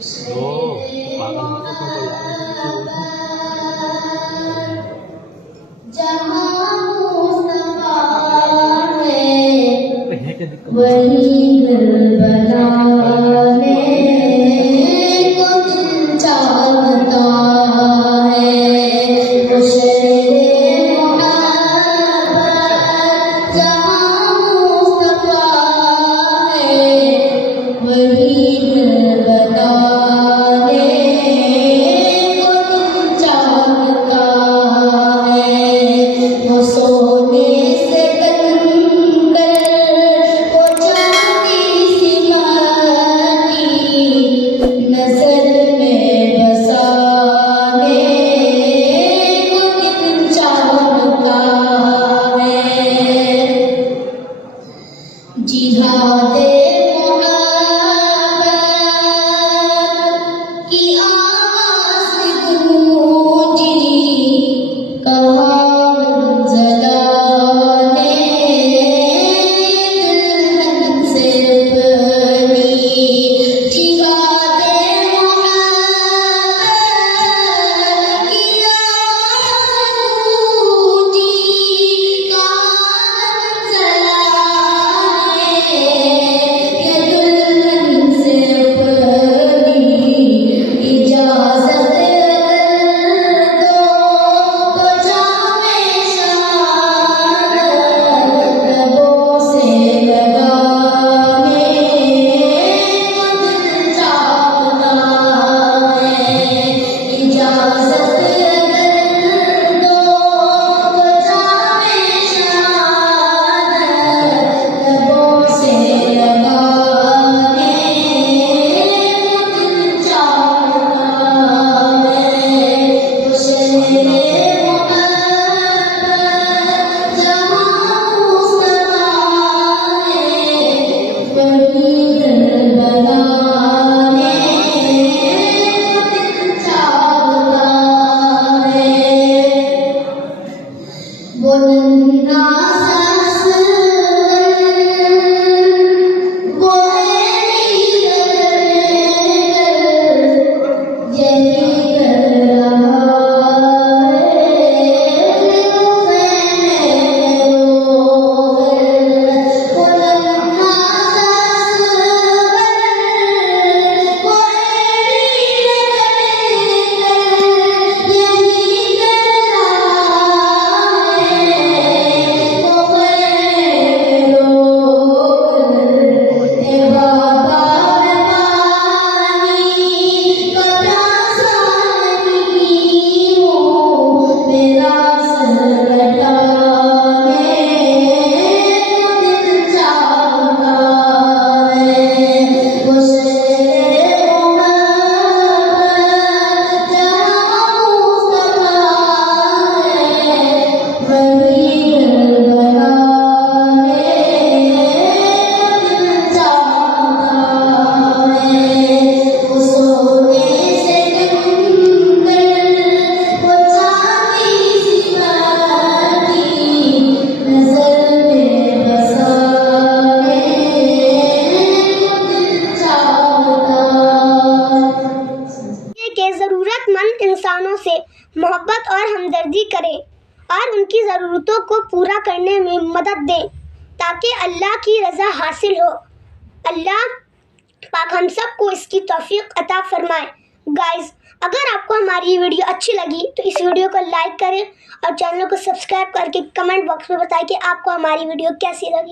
वो पागल होने को कोई आगे से किसी बोल है क्या दिक्कत वही घर बनाने को दिल चाहता है, वो शेरे मोहब्बत जहाँ मुस्तफा है, वही घर बनाने को दिल चाहता है। वो सोने से जिहादे मोहब्बत की आवाज़ गूंजी, कहाँ मंज़िलाने दुल्हन से बनी। जिहादे मोहब्बत की आवाज़ गूंजी, कहाँ ज़रूरतमंद इंसानों से मोहब्बत और हमदर्दी करें और उनकी ज़रूरतों को पूरा करने में मदद दें ताकि अल्लाह की रज़ा हासिल हो। अल्लाह पाक हम सब को इसकी तौफीक अता फरमाए। गाइस, अगर आपको हमारी वीडियो अच्छी लगी तो इस वीडियो को लाइक करें और चैनल को सब्सक्राइब करके कमेंट बॉक्स में बताएं कि आपको हमारी वीडियो कैसी लगी।